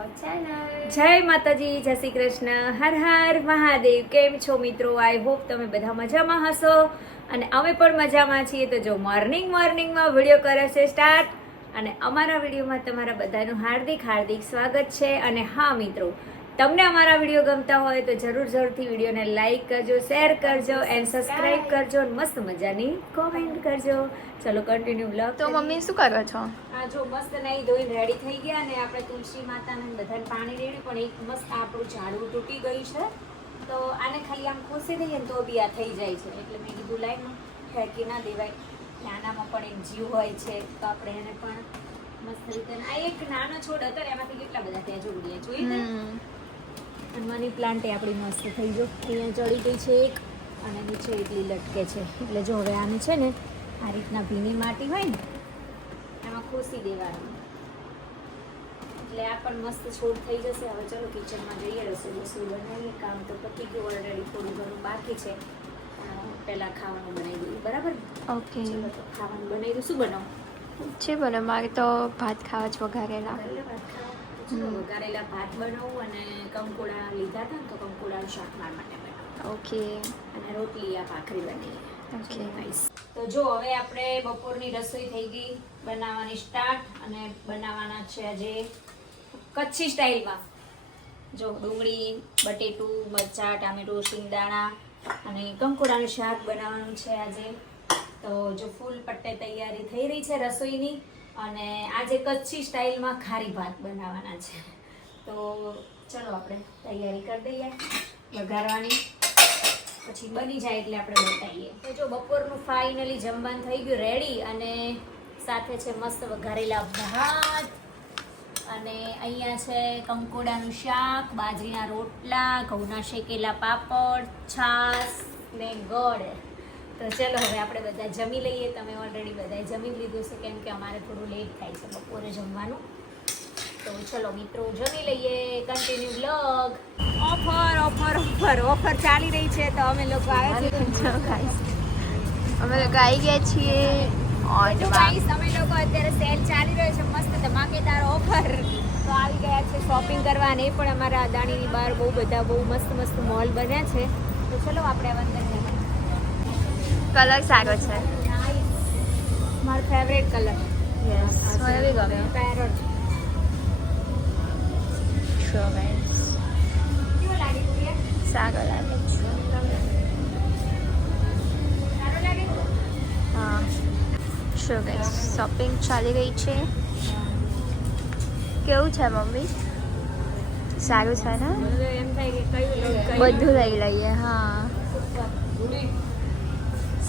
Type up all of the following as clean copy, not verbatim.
જય માતાજી, જય શ્રી કૃષ્ણ, હર હર મહાદેવ. કેમ છો મિત્રો? આઈ હોપ તમે બધા મજામાં હશો અને અમે પણ મજામાં છીએ. તો જો મોર્નિંગમાં વિડીયો કરે છે સ્ટાર્ટ અને અમારા વિડીયોમાં તમારા બધાનું હાર્દિક સ્વાગત છે. અને હા મિત્રો, તમને અમારા વિડીયો ગમતા હોય તો જરૂરથી વિડીયોને લાઈક કરજો, શેર કરજો એન્ડ સબસ્ક્રાઇબ કરજો અને મસ્ત મજાની કોમેન્ટ કરજો. ચલો કન્ટિન્યુ બ્લોગ. તો મમ્મી શું કરો છો? આ જો મસ્ત નહીં ધોઈને રેડી થઈ ગયા અને આપણે તુલસી માતાને બધાને પાણી રેડી, પણ એક મસ્ત આપણું ઝાડવું તૂટી ગયું છે તો આને ખાલી આમ ખોસી દઈએ ને તો બી આ થઈ જાય છે. એટલે મેં કીધું લાઈન ફેંકી ના દેવાય, આનામાં પણ એક જીવ હોય છે તો આપણે એને પણ મસ્ત રીતે. આ એક નાનો છોડ હતો ને એમાંથી કેટલા બધા ત્યાં જોડ્યા જોઈ અને મની પ્લાન્ટ એ આપણી મસ્ત થઈ ગયો. અહીંયા ચડી ગઈ છે એક અને નીચે એટલી લટકે છે. એટલે જો હવે આને છે ને આ રીતના ભીની માટી હોય ને એમાં ખોસી દેવાનું એટલે આ પણ મસ્ત છોડ થઈ જશે. હવે ચલો કિચનમાં જઈએ, રસોઈ બનાવીએ. કામ તો પતી ગયું ઓલરેડી, થોડું ઘણું બાકી છે. પહેલાં ખાવાનું બનાવી દઈએ, બરાબર? ઓકે, ચલો તો ખાવાનું બનાવી દઉં. શું બનાવું છે બને? મારે તો ભાત ખાવા જ વઘારેલા. વઘારેલા ભાત બનાવું અને કંકોડા લીધા હતા તો કંકોડાનું શાક મારા માટે બનાવું. ઓકે, અને રોટલી આ ભાખરી બનાવીએ. Okay, nice. તો જો હવે આપણે બપોરની રસોઈ થઈ ગઈ, બનાવવાની સ્ટાર્ટ. અને બનાવવાના છે આજે કચ્છી સ્ટાઇલમાં. જો ડુંગળી, બટેટું, મરચાં, ટામેટું, શિંગદાણા અને કંકોડાનું શાક બનાવવાનું છે આજે. તો જો ફૂલ પટ્ટે તૈયારી થઈ રહી છે રસોઈની. અને આજે કચ્છી સ્ટાઇલમાં ખારી ભાત બનાવવાના છે. તો ચલો આપણે તૈયારી કરી દઈએ વઘારવાની, પછી બની જાય એટલે આપણે બતાવીએ. તો જો બપોરનું ફાઇનલી જમવાનું થઈ ગયું રેડી અને સાથે છે મસ્ત વઘારેલા ભાત અને અહીંયા છે કંકોડાનું શાક, બાજરીના રોટલા, ઘઉંના શેકેલા પાપડ, છાશ ને ગોળ. તો ચલો હવે આપણે બધા જમી લઈએ. તમે ઓલરેડી બધાએ જમી લીધું છે કેમ કે અમારે થોડું લેટ થાય છે બપોરે જમવાનું. તો ચલો મિત્રો જમી લઈએ. Continue blog. ઓફર ચાલી રહી છે તો અમે લોકો આવે છે. અમે લોકો આવી ગયા છીએ. ગાઈસ અમે લોકો અત્યારે સેલ ચાલી રહ્યો છે, મસ્ત ધમાકેદાર ઓફર. તો આવી ગયા છે શોપિંગ કરવા અને એ પણ અમારા અદાણીની બહાર બહુ બધા બહુ મસ્ત મોલ બન્યા છે. તો ચલો આપણે અંદર જઈએ. કલર સારો છે. મારો ફેવરેટ કલર. યસ, મને બી ગમે. પેરોટ. શો ગાઈસ, કેવો લાગે ગુડિયા? સારો લાગે છે. સારો લાગે? હા, શો ગાઈસ, શોપિંગ ચાલી રહી છે. કેવું છે મમ્મી? સારું છે ને? એમ થાય કે કયું લઉં, કયું બધું લઈ લઈએ. હા,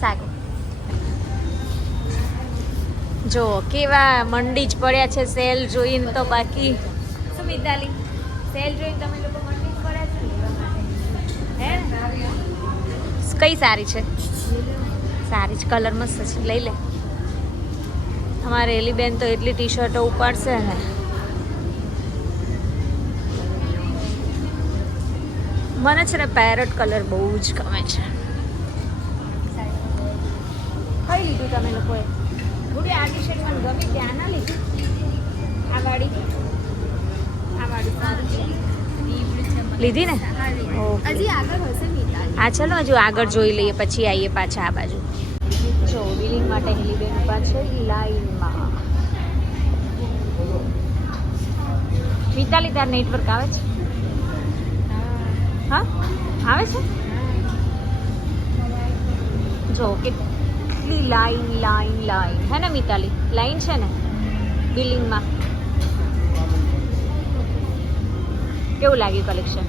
સારું. જો કેવા મંડી જ પડ્યા છે સેલ જોઈને. તો બાકી શું મિતાલી, સેલ જોઈને તમે લોકો મંડી જ પડ્યા છો લેવા માટે? હે, કઈ સારી છે? સારી જ, કલર મસ્ત છે, લઈ લે. અમારે એલીબેન તો એટલી ટી શર્ટો ઉપાડશે ને. મને છે ને પેરોટ કલર બહુ જ ગમે છે. કઈ લીધું તમે લોકોએ? ગુડી આ ટી શર્ટ મને ગમી, ત્યાં ના લીધું. આ વાળી સારી છે, લીધી ને? હજી આગળ હશે મિતાલી. હા ચલો હજુ આગળ જોઈ લઈએ, પછી આવીએ પાછા આ બાજુ. જો બિલિંગ માટે હેલીબેન ઉભા છે લાઈનમાં. મિતાલી તાર નેટવર્ક આવે છે? હા આવે છે. જો કેટલી લાઈન હે ને મિતાલી? લાઈન છે ને બિલિંગમાં. કેવું લાગ્યું કલેક્શન?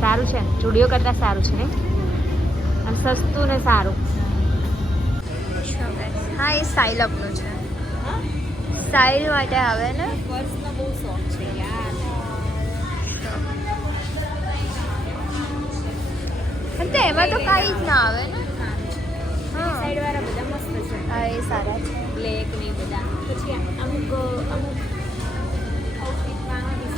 સારું છે ને? જુડિયો કરતાં સારું છે ને? અને સસ્તું ને સારું. હા, એ સ્ટાઇલ અપનું છે. સ્ટાઇલ માટે આવે ને. પર્સનો બહુ શોખ છે યાર. તો એમાં તો કાંઈ જ ના આવે ને. સાઈડ વાળા બધા મસ્ત છે. હા, એ સારા છે. બ્લેક ને એ બધા. પછી અમુક આઉટફિટમાં નહીં.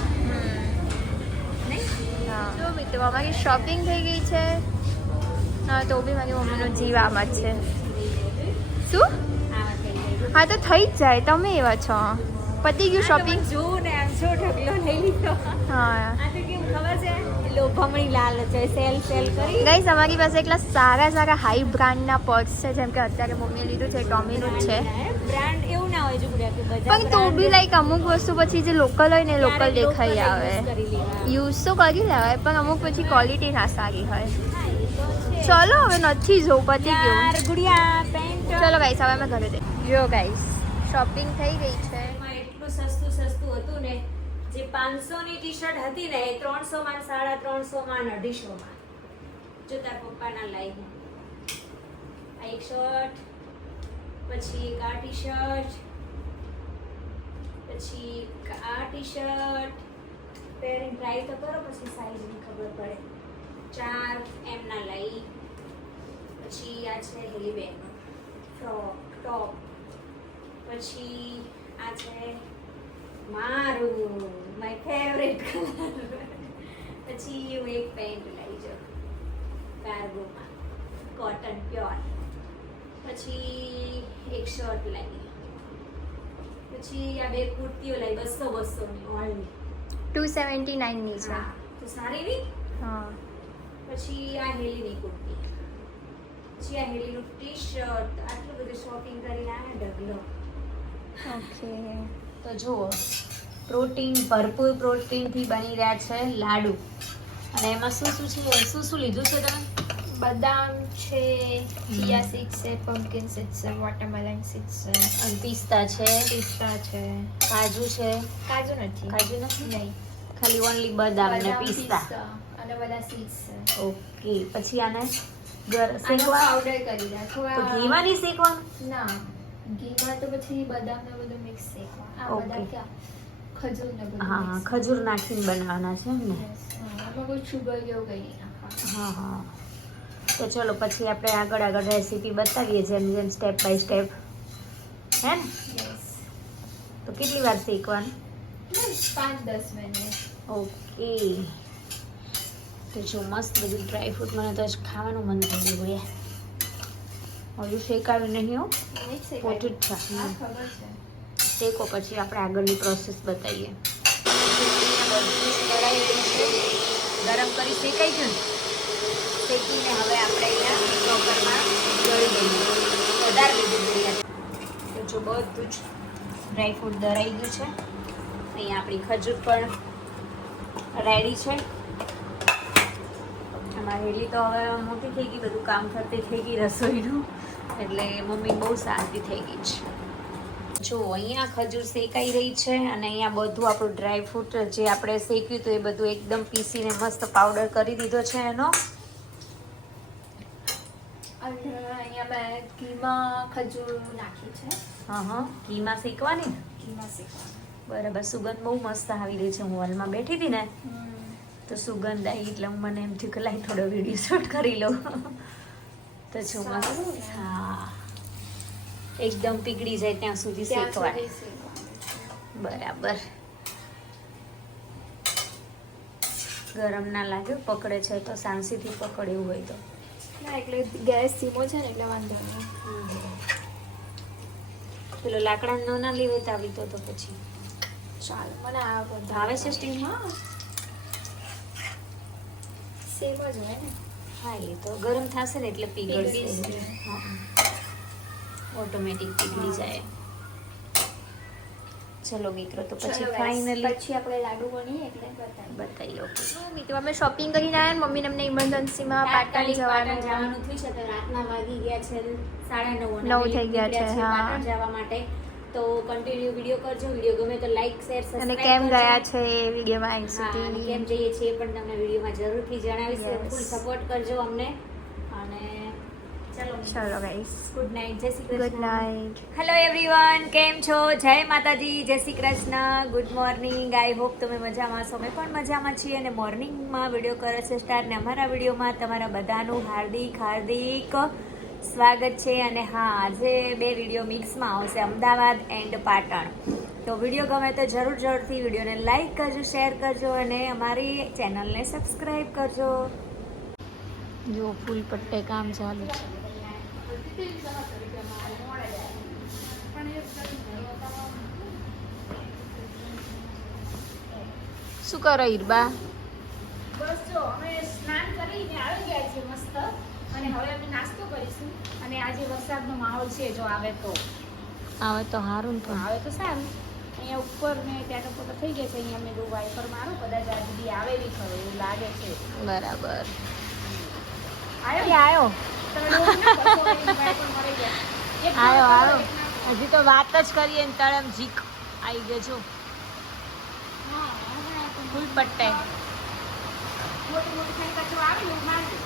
હા, જો મિત્રો અમારી શોપિંગ થઈ ગઈ છે. ના તો બી મારી મમ્મીનો જીવ આમ જ છે. શું? આવા થઈ જાય. હા તો થઈ જ જાય, તમે એવા છો. પતી ગયું શોપિંગ? જોવું ને આમ જો ઢગલો લઈ લીધો. હા આ તો કેવું ખબર છે, લોભમણી લાલ છે, સેલ કરી. ગાઈસ અમારી પાસે એટલા સારા હાઈ બ્રાન્ડના પર્સ છે, જેમ કે અત્યારે મમ્મીએ લીધું છે ટોમીનું જ છે. બ્રાન્ડ એવું ના હોય જો કે બધા પણ તો બી લાઈક અમુક વસ્તુ પછી જે લોકલ હોય ને લોકલ દેખાઈ આવે. યુઝ તો કરી લેવાય પણ અમુક પછી ક્વોલિટી ના સારી હોય. ચલો હવે નથી જોવું, પતી ગયું. ગુડિયા પેન્ટ ચલો ગાઈસ હવે અમે ઘરે જઈએ. જો ગાઈસ શોપિંગ થઈ ગઈ છે. એમાં એટલું સસ્તું હતું ને, જે 500 ની ટી-શર્ટ હતી ને એ 300 માં, 350 માં, 250 માં. જો તાર પપ્પાના લાઈવ આ એક શર્ટ, પછી એક આ ટી-શર્ટ, પછી એક આ ટી-શર્ટ પહેરીને ટ્રાય તો કરો, પછી સાઈઝ ની ખબર પડે. 4 એમ ના લઈ. પછી આ છે હેલી બેગનો ફ્રોક ટોપ. પછી આ છે મારું માય ફેવરેટ કલર. પછી હું એક પેન્ટ લઈ જાઉં કાર્ગોમાં, કોટન પ્યોર. પછી એક શર્ટ લઈ. પછી આ બે કુર્તીઓ લઈ 200 ની ઓનલી. 279 ની છે. તો સારી ની. હા પછી આ હેલીની કુર્તી, પછી આ હેલીનું ટી-શર્ટ. આટલું બધું શોપિંગ કરીને આને ઢગલો. ઓકે. તો જુઓ, પ્રોટીન ભરપૂર પ્રોટીનથી બની રહ્યા છે લાડુ. અને એમાં શું શું લીધું છે તમે? બદામ છે, ચિયા સીડ્સ છે, પમ્પકિન સીડ્સ છે, વોટરમેલન સીડ્સ છે, અને પિસ્તા છે, પિસ્તા છે, કાજુ છે. કાજુ નથી. કાજુ નથી, નહીં, ખાલી ઓનલી બદામ ને પિસ્તા. અને બધા સીડ્સ છે. ઓકે. પછી આને આનો શેકવા, પાવડર કરી દે તો થોડા. ઘીમાં નહીં શેકવાનું? ના, ઘીમાં તો પછી બદામ ને બધું મિક્સ શેકવા. આ Okay. બધા ક્યાં ખજૂર ને બધું હા, mix. ખજૂર નાખીને બનાવવાના છે એમ ને? Yes. હા, આમાં કોઈ સુગર જેવું કંઈ નહીં નાખવાનું. હા. તો ચલો પછી આપણે આગળ રેસીપી બતાવીએ, જેમ સ્ટેપ બાય સ્ટેપ, હે ને? Yes. તો કેટલી વાર શેકવાનું? બસ 5-10 મિનિટ. ઓકે. તો જો મસ્ત બધું ડ્રાયફ્રૂટ, મને તો આજ ખાવાનું મન થઈ ગયું યાર. હજુ શેકાવ્યું નહીં હો, નહીં શેકાય. પોતું જ છે. હા, ખબર છે. શેકો પછી આપણે આગળની પ્રોસેસ બતાવીએ. ગરમ કરી શેકાઈ ગયું ને, શેકીને હવે આપણે અહીંયા ચોકરમાં દળી દઈએ. વધારે લીધું તો જો બધું જ ડ્રાયફ્રૂટ દળાઈ ગયું છે. અહીંયા આપણી ખજૂર પણ રેડી છે. અમારી હેલી તો હવે મોટી થઈ ગઈ, બધું કામ કરતી થઈ ગઈ રસોઈનું, એટલે મમ્મી બહુ શાંતિ થઈ ગઈ છે. જો અહીંયા ખજૂર શેકાઈ રહી છે અને અહીંયા બધું આપણું ડ્રાયફ્રૂટ જે આપણે શેક્યું હતું એ બધું એકદમ પીસીને મસ્ત પાવડર કરી દીધો છે એનો. અને અહીંયા મેં ઘીમાં ખજૂર નાખી છે. હા, ઘીમાં શેકવાની ને? ઘીમાં શેકવાનું. બરાબર. સુગંધ બહુ મસ્ત આવી રહી છે. હું હોલમાં બેઠી હતી ને તો સુગંધ આવી, એટલે હું મને એમ થયું કે લાઈ થોડો વિડીયો શૂટ કરી લઉં. તો જો મસ્ત. હા, એકદમ પીગળી જાય ત્યાં સુધી શેકવાની. બરાબર. ગરમ ના લાગે, પકડે છે તો શાંતિથી પકડે એવું હોય તો. ના, એટલે ગેસ ધીમો છે ને એટલે વાંધો નહીં. પેલો લાકડા નો ના લેવે તો આવી તો પછી ચાલો, મને આ ભાવે છે સ્ટીમમાં. સેમ જ હોય ને. હા, એ તો ગરમ થશે ને એટલે પીગળશે. પીગળશે. ઓટોમેટિક પીગળી જાય. ચલો મિત્રો, તો પછી ચલો guys, ફાઇનલી પછી આપણે લાડુ બનીએ એટલે બતાવીએ. ઓકે. મિત્રો અમે શોપિંગ કરીને આવ્યા. મમ્મીને અમને ઇમરજન્સીમાં પાટણ જવાનું થયું છે, તો રાતના વાગી ગયા છે 9:30. 9 થઈ ગયા છે, હા. પાટણ જવા માટે. તો કન્ટિન્યુ વિડીયો કરજો. વિડીયો ગમે તો લાઈક શેર અને સબસ્ક્રાઇબ કેમ ગયા છે એ વિડીયોમાં આવી હા, અને સુધી. કેમ જઈએ છીએ પણ તમને વિડીયોમાં જરૂરથી જણાવીશ. Yes. ફૂલ સપોર્ટ કરજો અમને. અને ચલો ચલો ગાઈસ, ગુડ નાઇટ. જય Shri good Krishna. Night. Hello everyone, કેમ છો? જય માતાજી, જય Shri Krishna, good morning. I hope તમે મજામાં છો. અમે પણ મજામાં છીએ અને મોર્નિંગમાં વિડીયો કરે છે સ્ટાર્ટ. ને અમારા વિડીયોમાં તમારા બધાનું હાર્દિક સ્વાગત છે. અને હા, આજે 2 વિડીયો મિક્સમાં આવશે, અમદાવાદ એન્ડ પાટણ. તો વિડીયો ગમે તો જરૂરથી વિડીયોને લાઈક કરજો, શેર કરજો અને અમારી ચેનલને સબસ્ક્રાઈબ કરજો. જો ફૂલ પટ્ટે કામ ચાલુ છે. શું કરો હીરબા? બસ જો અમે સ્નાન કરીને આવી ગયા છીએ મસ્ત, અને હવે અમે નાસ્તો કરીશું. અને આજે વરસાદનો માહોલ છે, જો આવે તો આવે તો સારું ને. આવે તો સારું. અહીંયા ઉપર ને ત્યાં ઉપર તો થઈ ગયા છે. અહીંયા મેં વાઇપર મારું, કદાચ આ દીદી આવેલી ખરો એવું લાગે છે. બરાબર. આવ્યો આવ્યો તમે ડોલ ના કરશો, એની વાઇપર મરી ગયા. એક આવ્યો ડોલ આવ્યો. એક હજી તો વાત જ કરીએ ને તળમ જીક આવી ગયો છો. હા, હમણાં તો ફૂલ પટ્ટે. મોટી મોટી ખાલી કચરો આવી એવું મારજો.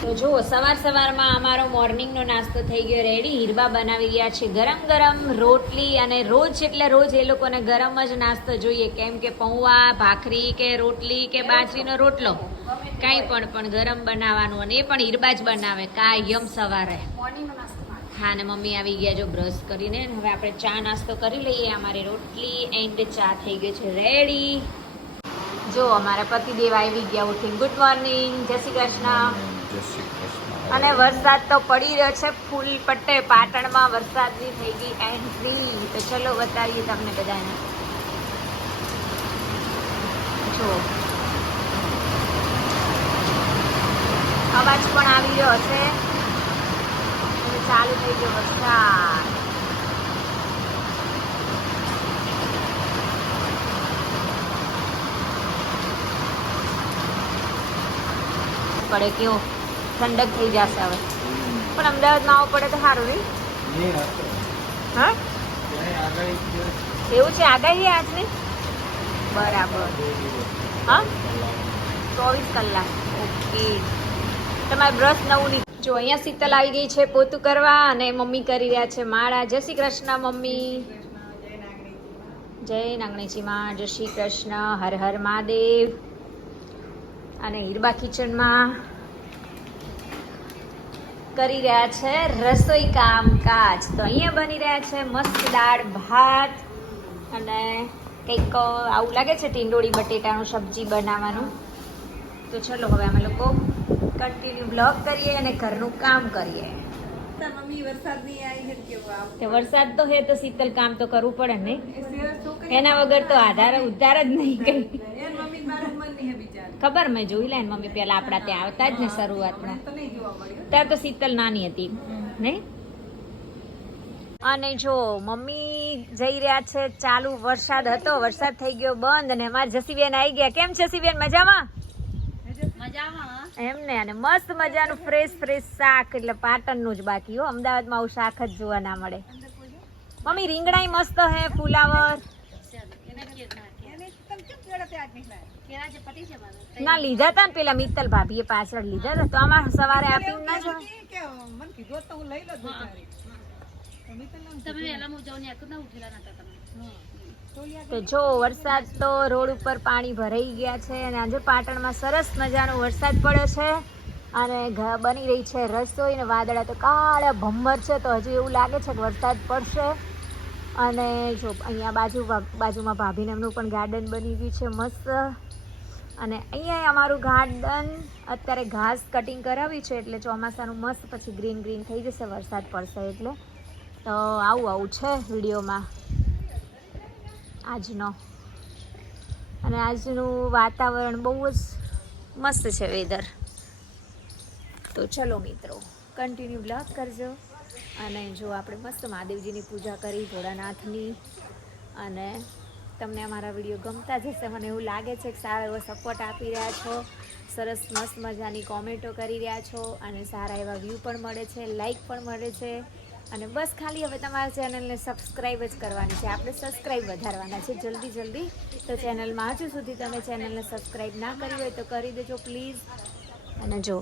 તો જો સવારમાં અમારો મોર્નિંગનો નાસ્તો થઈ ગયો રેડી. હીરબા બનાવી રહ્યા છે ગરમ ગરમ રોટલી, અને રોજ એટલે રોજ એ લોકોને ગરમ જ નાસ્તો જોઈએ, કેમ કે પૌવા, ભાખરી કે રોટલી કે બાજરીનો રોટલો કાંઈ પણ ગરમ બનાવવાનું, અને એ પણ હીરબા જ બનાવે કાયમ સવારે. હા, ને મમ્મી આવી ગયા જો બ્રશ કરીને. હવે આપણે ચા નાસ્તો કરી લઈએ. અમારી રોટલી એન્ડ ચા થઈ ગઈ છે રેડી. જો અમારા પતિદેવ આવી ગયા ઉઠીને. ગુડ મોર્નિંગ, જય શ્રી કૃષ્ણ. અને વરસાદ તો પડી રહ્યો છે ફૂલ પટ્ટે. પાટણમાં વરસાદની થઈ ગઈ એન્ટ્રી. તો ચલો બતાવીએ તમને બધાને. જો અવાજ પણ આવી રહ્યો છે, અને ચાલુ થઈ ગયો વરસાદ. પડે કેવો ઠંડક થઈ જશે હવે. પણ અમદાવાદમાં આવવું પડે તો સારું નહીં? હા, એવું છે આગાહી આજની? બરાબર. હા, 24 કલાક. ઓકે. તમારે બ્રશ નવું નહીં. જો અહીંયા શીતલ આવી ગઈ છે પોતું કરવા, અને મમ્મી કરી રહ્યા છે માળા. જય શ્રી કૃષ્ણ મમ્મી. જય નાગણીજીમાં, જય શ્રી કૃષ્ણ, હર હર મહાદેવ. અને હીરબા કિચનમાં કરી રહ્યા છે રસોઈ કામકાજ. તો અહીંયા બની રહ્યા છે મસ્ત દાળ ભાત, અને કંઈક આવું લાગે છે ટીંડોળી બટેટાનું સબ્જી બનાવવાનું. તો ચલો હવે અમે લોકો કન્ટિન્યુ બ્લોગ કરીએ અને ઘરનું કામ કરીએ. તે વરસાદ તો હે તો શીતલ કામ તો કરવું પડે ને, એના વગર તો આધાર ઉધાર જ નહીં કઈ. ખબર મેં જોઈ લે મમ્મી પેલા આપડા ત્યાં આવતા જ ને શરૂઆતમાં, ત્યારે તો શીતલ નાની હતી નહીં. અને જો મમ્મી જઈ રહ્યા છે ચાલુ. વરસાદ હતો, વરસાદ થઈ ગયો બંધ, અને અમારા જસીબેન આવી ગયા. કેમ જસીબેન, મજામાં? એમ ને. અને મસ્ત મજાનું ફ્રેશ શાક, એટલે પાટણનું જ બાકી હો. અમદાવાદમાં આવું શાક જ જોવા ના મળે. મમ્મી રીંગણાઈ મસ્ત હે, ફુલાવર ના લીધા હતા ને પેલા મિત્તલ ભાભીએ પાછળ લીધા હતા, તો આમાં સવારે આપીને ના જાય. તો જો વરસાદ તો રોડ ઉપર પાણી ભરાઈ ગયા છે, અને આજે પાટણમાં સરસ મજાનો વરસાદ પડ્યો છે, અને બની રહી છે રસોઈ. ને વાદળા તો કાળા ભમ્મર છે, તો હજુ એવું લાગે છે કે વરસાદ પડશે. અને જો અહીંયા બાજુમાં ભાભીને એમનું પણ ગાર્ડન બની ગયું છે મસ્ત. અને અહીંયા અમારું ગાર્ડન અત્યારે ઘાસ કટિંગ કરાવી છે, એટલે ચોમાસાનું મસ્ત પછી ગ્રીન થઈ જશે વરસાદ પડશે એટલે. તો આવું છે વિડીયોમાં આજનો. અને આજનું વાતાવરણ બહુ જ મસ્ત છે, વેધર. તો ચલો મિત્રો કન્ટિન્યુ બ્લોગ કરજો. અને જો આપણે મસ્ત મહાદેવજીની પૂજા કરી, ભોળાનાથની. અને તમને અમારા વિડીયો ગમતા જ હશે, મને એવું લાગે છે કે સારો એવો સપોર્ટ આપી રહ્યા છો, સરસ મસ્ત મજાની કોમેન્ટો કરી રહ્યા છો, અને સારા એવા વ્યૂ પણ મળે છે, લાઈક પણ મળે છે. અને બસ ખાલી હવે તમારા ચેનલને સબસ્ક્રાઈબ જ કરવાની છે. આપણે સબસ્ક્રાઈબ વધારવાના છે જલ્દી. તો ચેનલમાં હજુ સુધી તમે ચેનલને સબસ્ક્રાઈબ ના કરી હોય તો કરી દેજો પ્લીઝ. અને જો